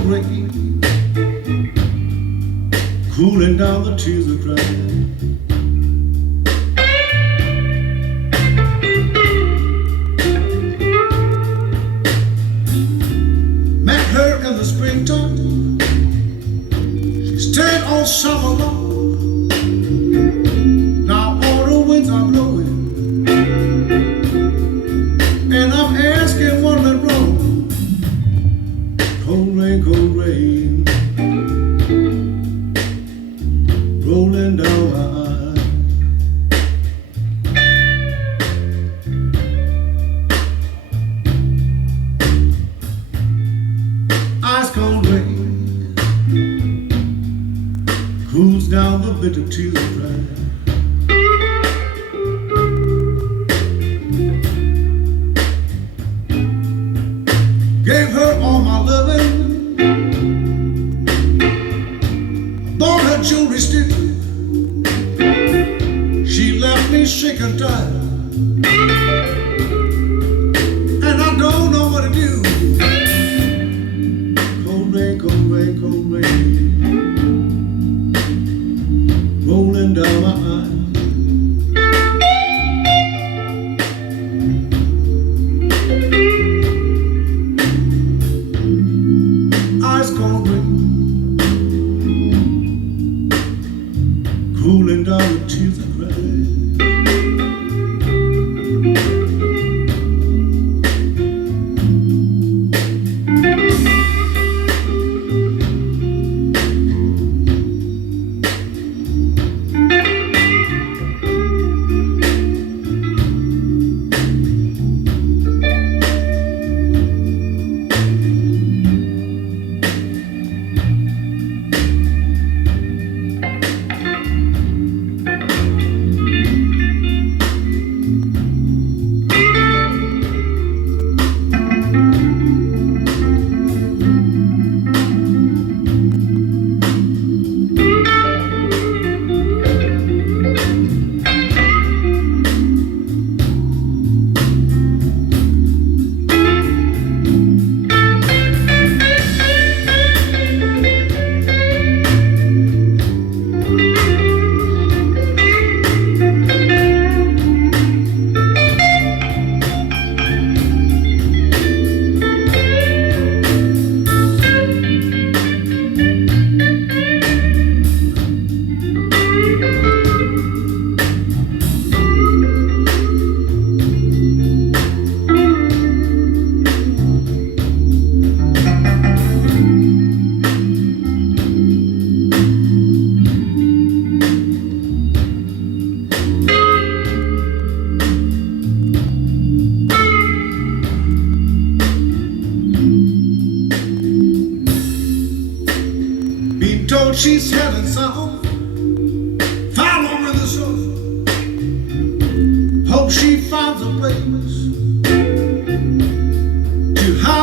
called rain, cooling down the tears of crying. Met her in the springtime, she stayed all summer long. Now all the winds are blowing, and I'm asking what went wrong. Cold rain, rolling down my eyes. Ice cold rain cools down the bitter tears of pride. Gave her all my loving, bought her jewelry still. She left me sick and tired, and I don't know what to do. Cold rain, cold rain, cold rain, rolling down my eyes. Ice cold rain, cooling down the tears I cried. Being told she's heading south, following the sun. Hope she finds a place to hide.